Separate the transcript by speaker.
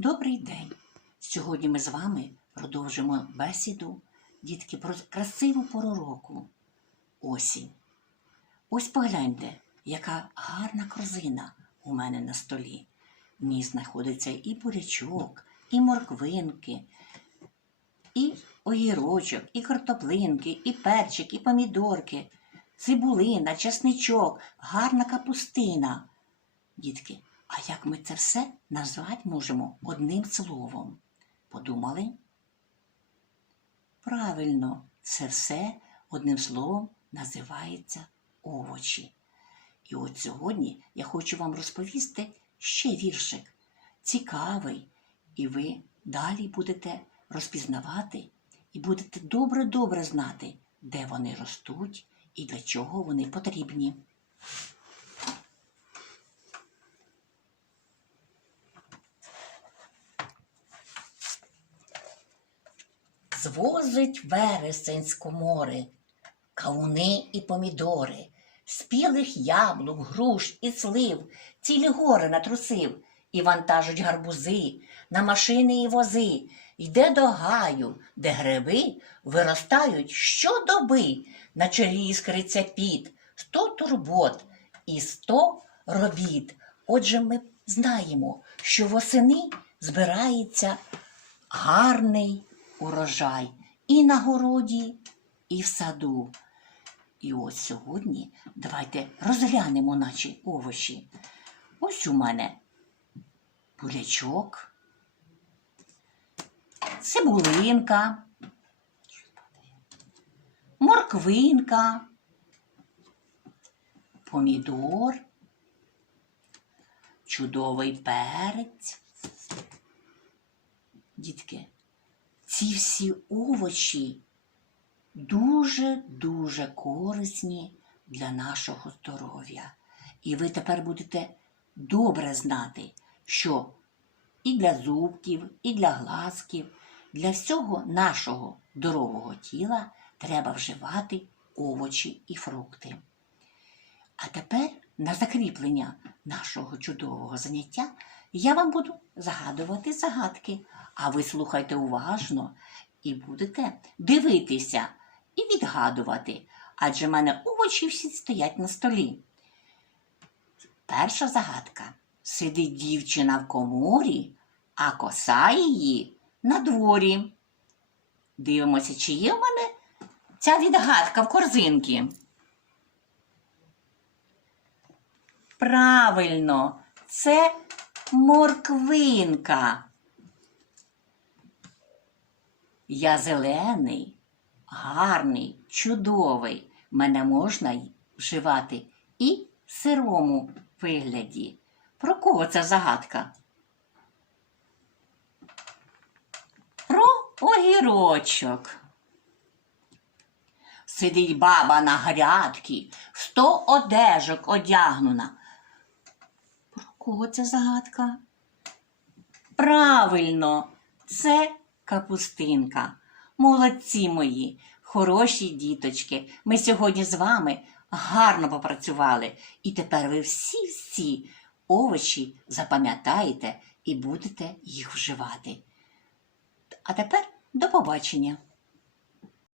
Speaker 1: Добрий день! Сьогодні ми з вами продовжимо бесіду, дітки, про красиву пору року. Осінь. Ось погляньте, яка гарна корзина у мене на столі. В ній знаходиться і бурячок, і морквинки, і огірочок, і картоплинки, і перчик, і помідорки, цибулина, чесничок, гарна капустина. Дітки, а як ми це все назвати можемо одним словом? Подумали? Правильно, це все одним словом називається овочі. І от сьогодні я хочу вам розповісти ще віршик. Цікавий, і ви далі будете розпізнавати і будете добре-добре знати, де вони ростуть і для чого вони потрібні. Звозить вересень з комори, кавуни і помідори, спілих яблук, груш і слив, цілі гори натрусив, і вантажуть гарбузи, на машини і вози, йде до гаю, де гриби виростають щодоби, на чолі іскриться піт, сто турбот і сто робіт. Отже, ми знаємо, що восени збирається гарний урожай і на городі, і в саду. І ось сьогодні давайте розглянемо наші овочі. Ось у мене бурячок, цибулинка, морквинка, помідор, чудовий перець. Дітки, ці всі овочі дуже-дуже корисні для нашого здоров'я. І ви тепер будете добре знати, що і для зубків, і для глазків, для всього нашого здорового тіла треба вживати овочі і фрукти. А тепер на закріплення нашого чудового заняття я вам буду загадувати загадки, а ви слухайте уважно і будете дивитися і відгадувати, адже в мене овочі всі стоять на столі. Перша загадка. Сидить дівчина в коморі, а коса її на дворі. Дивимося, чи є в мене ця відгадка в корзинці. Правильно, це морквинка. Я зелений, гарний, чудовий. Мене можна вживати і в сирому вигляді. Про кого ця загадка? Про огірочок. Сидить баба на грядці, сто одежок одягнена. Про кого ця загадка? Правильно, це капустинка. Молодці мої, хороші діточки. Ми сьогодні з вами гарно попрацювали. І тепер ви всі-всі овочі запам'ятаєте і будете їх вживати. А тепер до побачення!